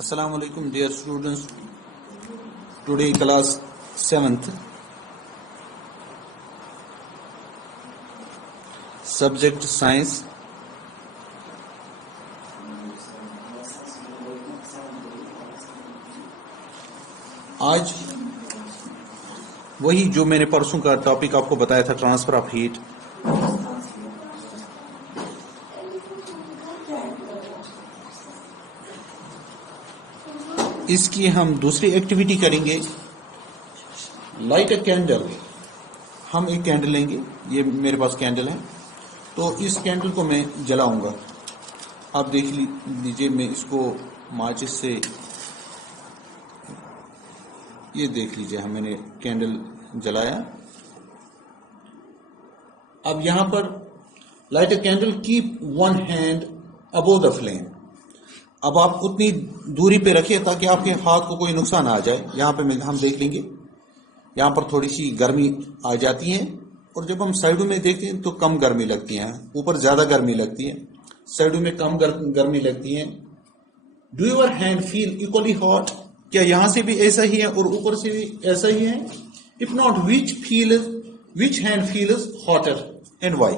Assalamu alaikum dear students. Today class 7th. Subject science. आज वही जो मैंने परसों का टॉपिक आपको बताया था, ट्रांसफर ऑफ हीट। इसकी हम दूसरी एक्टिविटी करेंगे। लाइट अ कैंडल। हम एक कैंडल लेंगे, ये मेरे पास कैंडल है, तो इस कैंडल को मैं जलाऊंगा। आप देख लीजिए, मैं इसको माचिस से, ये देख लीजिए, मैंने कैंडल जलाया। अब यहां पर light a candle, keep one hand above the flame. अब आप उतनी दूरी पे रखिए ताकि आपके हाथ को कोई नुकसान आ जाए। यहाँ पे हम देख लेंगे, यहाँ पर थोड़ी सी गर्मी आ जाती है, और जब हम साइडों में देखते हैं तो कम गर्मी लगती है। ऊपर ज्यादा गर्मी लगती है, साइडों में कम गर्मी लगती है। Do your hand feel equally hot? क्या यहाँ से भी ऐसा ही है और ऊपर से भी ऐसा ही है? If not, which hand feels hotter and why?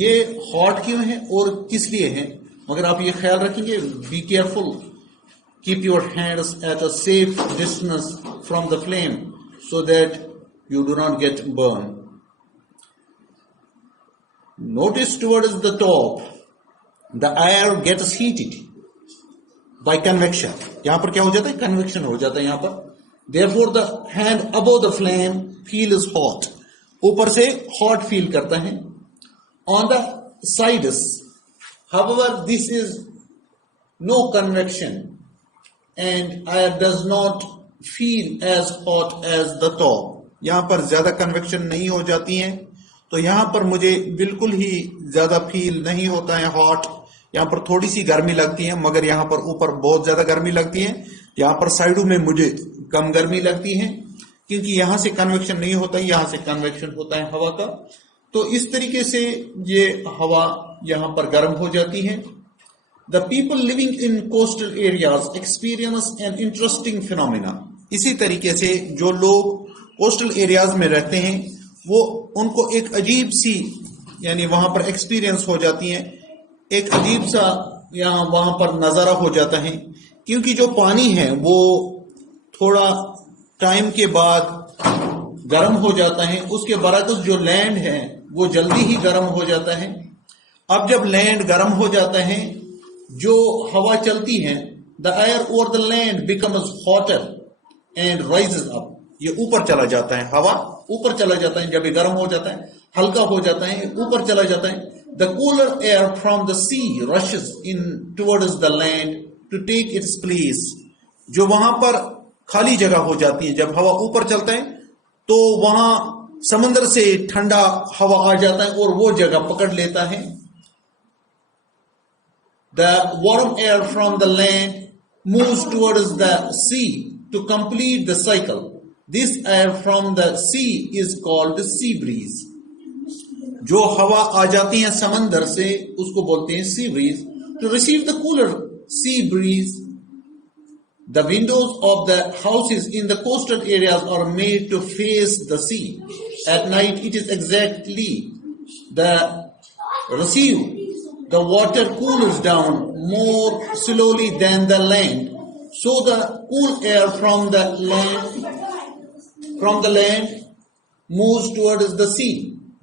ये हॉट क्यों है और किस लिए है? मगर आप ये ख्याल रखेंगे, be careful, keep your hands at a safe distance from the flame so that you do not get burn. Notice towards the top the air gets heated by convection. यहां पर क्या हो जाता है? कन्वेक्शन हो जाता है यहां पर। Therefore the hand above the flame feels hot, ऊपर से हॉट फील करता है। On the sides however, this is no convection and air does not feel as hot as the top. यहां पर ज्यादा कन्वेक्शन नहीं हो जाती है, तो यहां पर मुझे बिल्कुल ही ज्यादा फील नहीं होता है हॉट। यहां पर थोड़ी सी गर्मी लगती है, मगर यहां पर ऊपर बहुत ज्यादा गर्मी लगती है। यहां पर साइडों में मुझे कम गर्मी लगती है, क्योंकि यहां से कन्वेक्शन नहीं होता है, यहां से कन्वेक्शन होता है हवा का। तो इस तरीके से ये हवा यहां पर गर्म हो जाती है। The people living in coastal areas experience an interesting phenomena. इसी तरीके से जो लोग कोस्टल एरियाज में रहते हैं, वो उनको एक अजीब सी, यानी वहां पर एक्सपीरियंस हो जाती है, एक अजीब सा यहाँ वहां पर नजारा हो जाता है। क्योंकि जो पानी है वो थोड़ा टाइम के बाद गर्म हो जाता है, उसके बरअक्स जो लैंड है वो जल्दी ही गर्म हो जाता है। अब जब लैंड गर्म हो जाता है, जो हवा चलती है, the air over the land becomes hotter and rises up. ये ऊपर चला जाता है, हवा ऊपर चला जाता है। जब ये गर्म हो जाता है, हल्का हो जाता है, ऊपर चला जाता है। The cooler air from the sea rushes in towards the land to take its place. जो वहां पर खाली जगह हो जाती है, जब हवा ऊपर चलता है तो वहां समंदर से ठंडा हवा आ जाता है और वो जगह पकड़ लेता है। The warm air from the land moves towards the sea to complete the cycle. This air from the sea is called sea breeze. जो हवा आ जाती है समंदर से, उसको बोलते हैं sea breeze. To receive the cooler sea breeze, the windows of the houses in the coastal areas are made to face the sea. At night, it is exactly the receive. The water cools down more slowly than the land, so the cool air from the land moves towards the sea.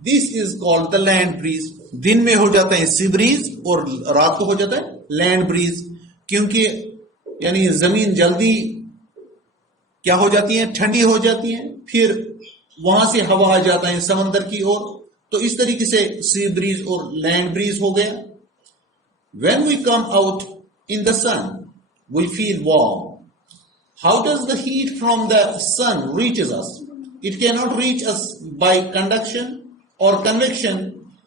This is called the land breeze. दिन में हो जाता है sea breeze और रात को हो जाता है लैंड ब्रीज, क्योंकि यानी जमीन जल्दी क्या हो जाती है? ठंडी हो जाती है, फिर वहां से हवा आ जाता है समंदर की ओर। तो इस तरीके से सी ब्रीज और लैंड ब्रीज हो गया। When we come out in the sun, we feel warm. How does the heat from the sun reaches us? It cannot reach us by conduction or convection,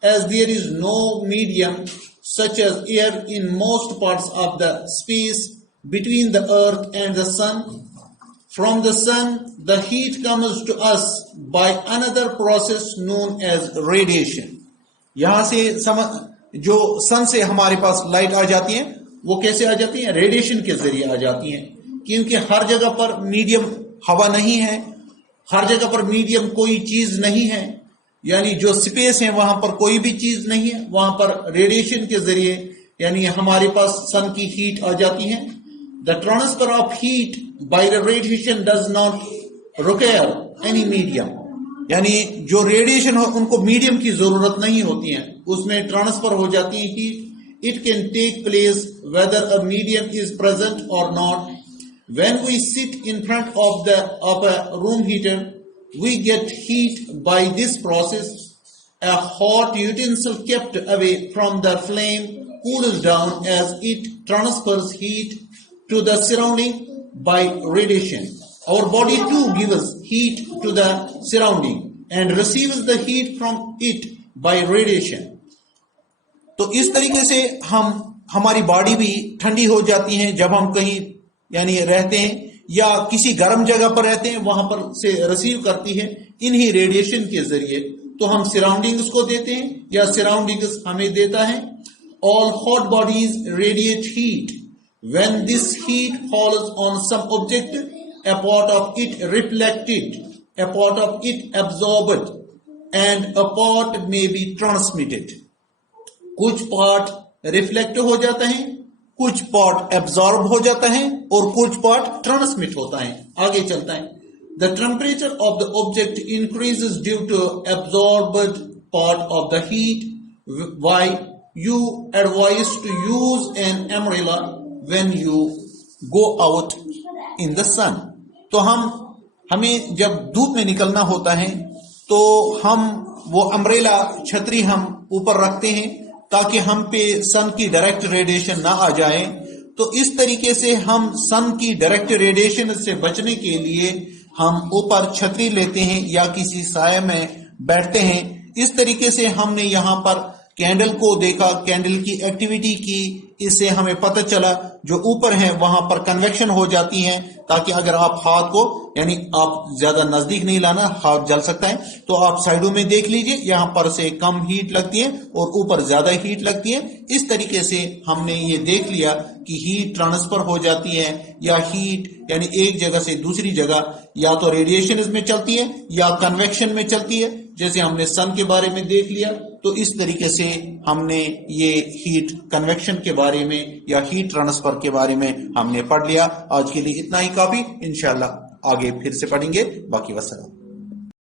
as there is no medium such as air in most parts of the space between the earth and the sun. From the sun, the heat comes to us by another process known as radiation. यहां से जो सन से हमारे पास light आ जाती है, वो कैसे आ जाती हैं? रेडिएशन के जरिए आ जाती हैं, क्योंकि हर जगह पर मीडियम हवा नहीं है, हर जगह पर मीडियम कोई चीज नहीं है, यानी जो स्पेस है वहां पर कोई भी चीज नहीं है, वहां पर रेडिएशन के जरिए यानी हमारे पास सन की हीट आ जाती है। The transfer of heat by the radiation does not require any medium, यानी जो रेडिएशन हो उनको मीडियम की जरूरत नहीं होती है, उसमें ट्रांसफर हो जाती है heat. It can take place whether a medium is present और not. When we sit in front of a room heater, we get heat by this process. A hot utensil kept away from the flame cools down as it transfers heat to the surrounding by radiation. Our body too gives heat to the surrounding and receives the heat from it by radiation. तो इस तरीके से हमारी body भी ठंडी हो जाती है जब हम कहीं यानी रहते हैं या किसी गर्म जगह पर रहते हैं, वहां पर से रिसीव करती है इन्हीं रेडिएशन के जरिए। तो हम सराउंडिंग्स को देते हैं या सराउंडिंग्स हमें देता है। All hot bodies radiate heat. When this heat falls on some object, a part of it reflected, a part of it absorbed, and a part may be transmitted. कुछ पार्ट रिफ्लेक्ट हो जाता है, कुछ part absorb हो जाता है और कुछ पार्ट ट्रांसमिट होता है, आगे चलता है। The temperature of the object increases due to absorbed part of the heat. Why you advise to use an umbrella when you go out in the sun. तो हमें जब धूप में निकलना होता है तो हम वो अम्ब्रेला छतरी हम ऊपर रखते हैं ताकि हम पे सन की डायरेक्ट रेडिएशन ना आ जाए। तो इस तरीके से हम सन की डायरेक्ट रेडिएशन से बचने के लिए हम ऊपर छतरी लेते हैं या किसी साया में बैठते हैं। इस तरीके से हमने यहाँ पर कैंडल को देखा, कैंडल की एक्टिविटी की, इससे हमें पता चला जो ऊपर है वहां पर कन्वेक्शन हो जाती है, ताकि अगर आप हाथ को यानी आप ज्यादा नजदीक नहीं लाना, हाथ जल सकता है, तो आप साइडों में देख लीजिए, यहाँ पर से कम हीट लगती है और ऊपर ज्यादा हीट लगती है। इस तरीके से हमने ये देख लिया कि हीट ट्रांसफर हो जाती है या हीट यानी एक जगह से दूसरी जगह या तो रेडिएशन इसमें चलती है या कन्वेक्शन में चलती है, जैसे हमने सन के बारे में देख लिया। तो इस तरीके से हमने ये हीट कन्वेक्शन के बारे में या हीट ट्रांसफर के बारे में हमने पढ़ लिया। आज के लिए इतना ही काफी, इंशाल्लाह आगे फिर से पढ़ेंगे। बाकी वस्सलाम।